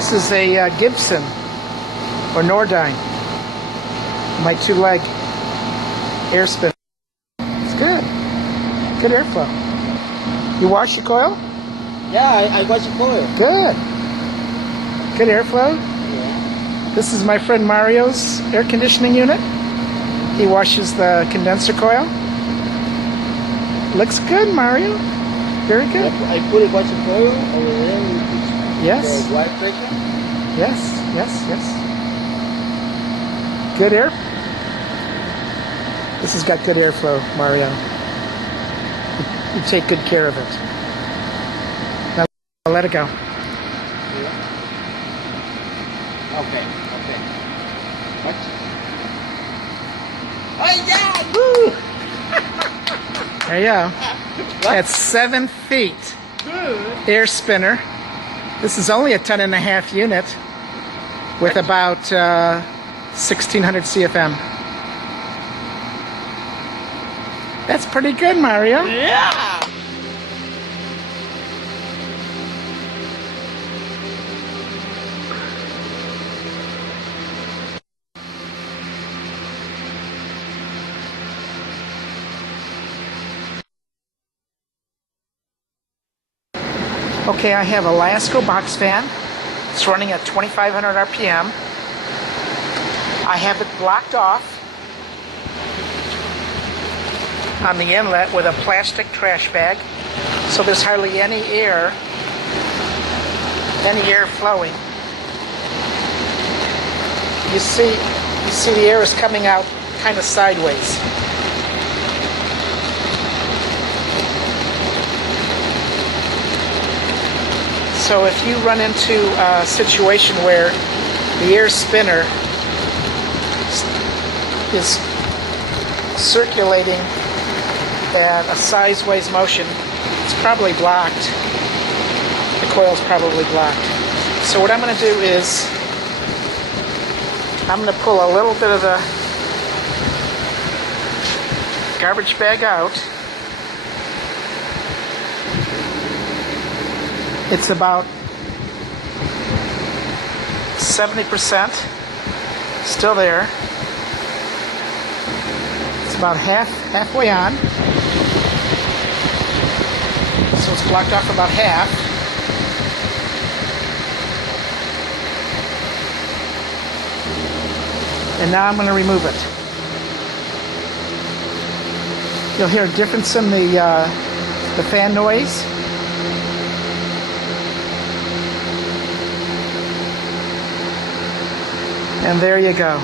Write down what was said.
This is a Gibson or Nordyne. My 2-leg air spinner. It's good. Good airflow. You wash your coil? Yeah, I wash the coil. Good. Good airflow. Yeah. This is my friend Mario's air conditioning unit. He washes the condenser coil. Looks good, Mario. Very good. I put a wash the coil over there. Yes. The white pressure. Yes, yes, yes. Good air. This has got good airflow, Mario. You take good care of it. Now I'll let it go. Yeah. Okay, okay. What? Oh yeah! There you go. That's 7 feet. Good. Air spinner. This is only a 10.5 unit with about 1600 CFM. That's pretty good, Mario. Yeah! Okay, I have a Lasco box fan. It's running at 2500 RPM. I have it blocked off on the inlet with a plastic trash bag, so there's hardly any air flowing. You see the air is coming out kind of sideways. So if you run into a situation where the air spinner is circulating at a sideways motion, it's probably blocked. The coil's probably blocked. So what I'm going to do is I'm going to pull a little bit of the garbage bag out. It's about 70% still there. It's about halfway on. So it's blocked off about half. And now I'm going to remove it. You'll hear a difference in the fan noise. And there you go.